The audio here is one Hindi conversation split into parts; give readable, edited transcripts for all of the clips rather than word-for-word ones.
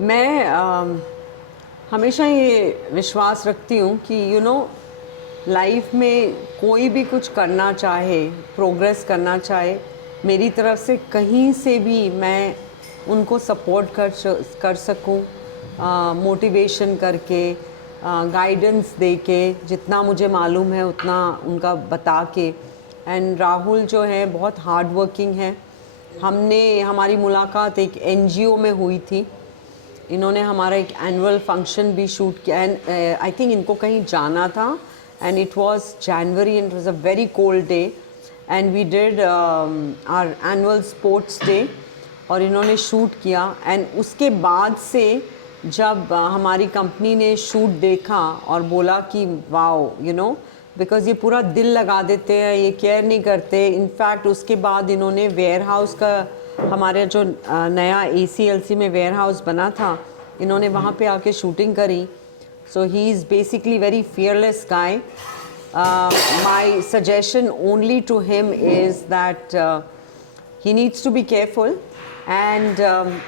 मैं हमेशा ये विश्वास रखती हूँ कि लाइफ में कोई भी कुछ करना चाहे, प्रोग्रेस करना चाहे, मेरी तरफ से कहीं से भी मैं उनको सपोर्ट कर सकूँ, मोटिवेशन करके, गाइडेंस दे के, जितना मुझे मालूम है उतना उनका बता के। एंड राहुल जो है बहुत हार्ड वर्किंग है। हमारी मुलाकात एक एनजीओ में हुई थी। इन्होंने हमारा एक एनुअल फंक्शन भी शूट किया एंड आई थिंक इनको कहीं जाना था and it was January and it was a very cold day and we did our annual sports day और इन्होंने शूट किया। एंड उसके बाद से जब हमारी कंपनी ने शूट देखा और बोला कि वाओ बिकॉज़ ये पूरा दिल लगा देते हैं, ये केयर नहीं करते। इनफैक्ट उसके बाद इन्होंने वेयर हाउस का, हमारे जो नया ACLC में वेयर हाउस बना था, इन्होंने वहाँ पे आके शूटिंग करी। So he is basically very fearless guy. My suggestion only to him is that he needs to be careful and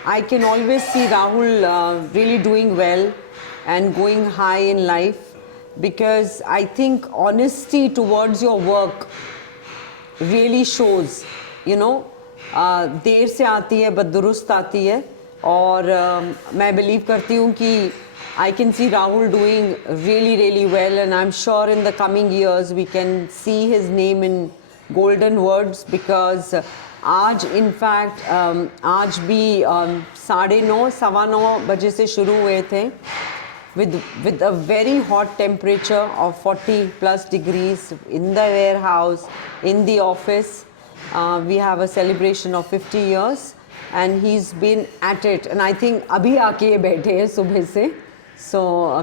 I can always see Rahul really doing well and going high in life because I think honesty towards your work really shows, देर से आती है बट दुरुस्त आती है। और मैं बिलीव करती हूँ कि I can see Rahul doing really really well and I'm sure in the coming years we can see his name in golden words because आज इनफैक्ट आज भी 9:30 सवा 9 से शुरू हुए थे with a very hot temperature of 40+ degrees in the warehouse, in the office. We have a celebration of 50 years and he's been at it and I think अभी आके ये बैठे हैं सुबह से। So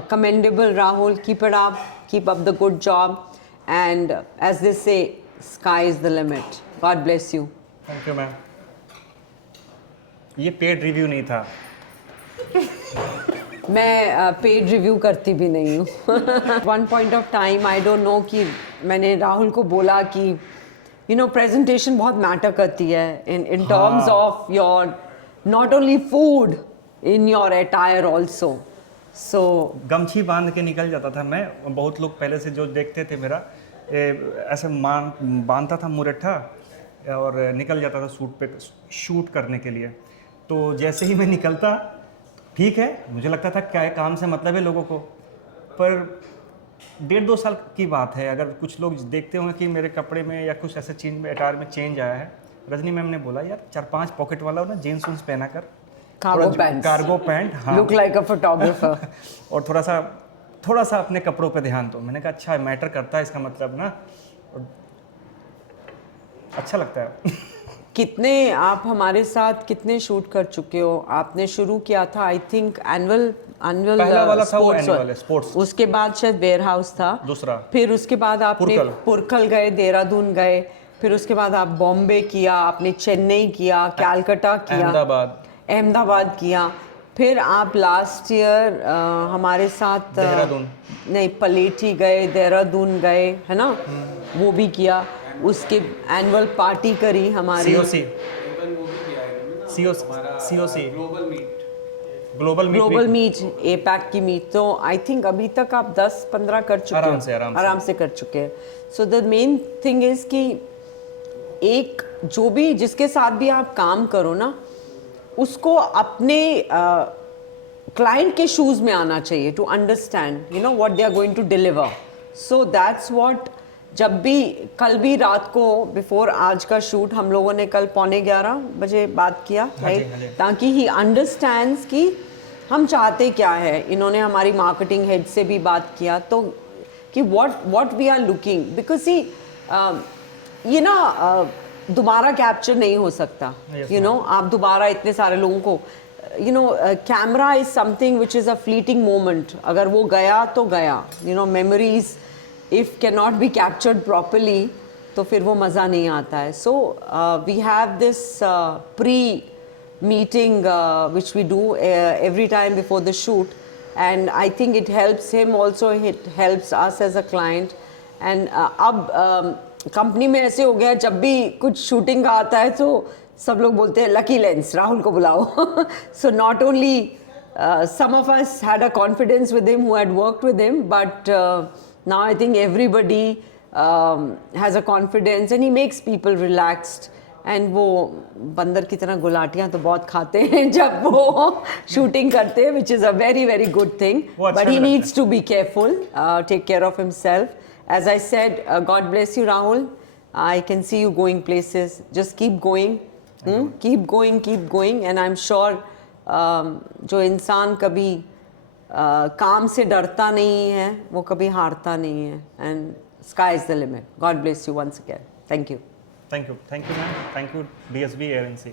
commendable Rahul, keep it up, keep up the good job and as they say, sky is the limit. God bless you. Thank you ma'am. ये पेड रिव्यू नहीं था। मैं पेड रिव्यू करती भी नहीं हूँ। One point of time I don't know कि मैंने राहुल को बोला कि प्रेजेंटेशन बहुत मैटर करती है in terms of your not only food, in your attire also. So गमछी बांध के निकल जाता था मैं। बहुत लोग पहले से जो देखते थे मेरा ऐसे बांधता था मुरट्ठा और निकल जाता था शूट करने के लिए। तो जैसे ही मैं निकलता, ठीक है, मुझे लगता था क्या काम से मतलब है लोगों को, पर 1.5-2 साल की बात है। अगर कुछ लोग देखते होंगे कि मेरे कपड़े में या कुछ ऐसे चीज में अटायर में चेंज आया है, रजनी मैम ने बोला यार 4-5 पॉकेट वाला हो ना, जीन्स उन्स पहना कर, कार्गो पैंट, हाँ, लुक लाइक अ फोटोग्राफर और थोड़ा सा अपने कपड़ों पे ध्यान दो। मैंने कहा अच्छा मैटर करता है इसका मतलब ना, अच्छा लगता है। कितने आप हमारे साथ कितने शूट कर चुके हो? आपने शुरू किया था आई थिंक एनुअल पहला वाला था वो एनुअल स्पोर्ट्स, उसके बाद शायद वेयर हाउस था दूसरा, फिर उसके बाद आपने पुरकल गए, देहरादून गए, फिर उसके बाद आप बॉम्बे किया, आपने चेन्नई किया, कैलकाटा किया, अहमदाबाद किया, फिर आप लास्ट ईयर हमारे साथ देहरादून नहीं पलेठी गए, देहरादून गए, है ना, वो भी किया। उसके एनुअल पार्टी करी हमारी, COC ग्लोबल मीट, APAC की मीट। तो आई थिंक अभी तक आप 10-15 कर चुके हैं, आराम से कर चुके हैं। So the main thing is कि एक जो भी जिसके साथ भी आप काम करो ना, उसको अपने क्लाइंट के शूज में आना चाहिए to understand what they are going to deliver. So that's what, जब भी कल भी रात को बिफोर आज का शूट हम लोगों ने कल 11:15 बात किया, राइट, ताकि ही अंडरस्टैंड्स कि हम चाहते क्या है। इन्होंने हमारी मार्केटिंग हेड से भी बात किया तो कि what we are looking, because ये ना दोबारा कैप्चर नहीं हो सकता। आप दोबारा इतने सारे लोगों को camera is something which is a fleeting moment. अगर वो गया तो गया, memories if cannot be captured properly तो फिर वो मज़ा नहीं आता है। So we have this pre-meeting which we do every time before the shoot and I think it helps him also, it helps us as a client and अब कंपनी में ऐसे हो गया जब भी कुछ शूटिंग का आता है तो सब लोग बोलते हैं लकी लेंस, राहुल को बुलाओ। So not only some of us had a confidence with him who had worked with him, but now I think everybody has a confidence and he makes people relaxed. And वो बंदर की तरह गुलाटियाँ तो बहुत खाते हैं जब वो शूटिंग करते हैं, which is a very very good thing, but he needs to be careful, take care of himself. As I said, God bless you Rahul. I can see you going places. Just keep going, keep going, and I'm sure जो इंसान कभी काम से डरता नहीं है वो कभी हारता नहीं है. And sky is the limit. God bless you once again. Thank you. Thank you, ma'am. Thank you, DSB Air NC.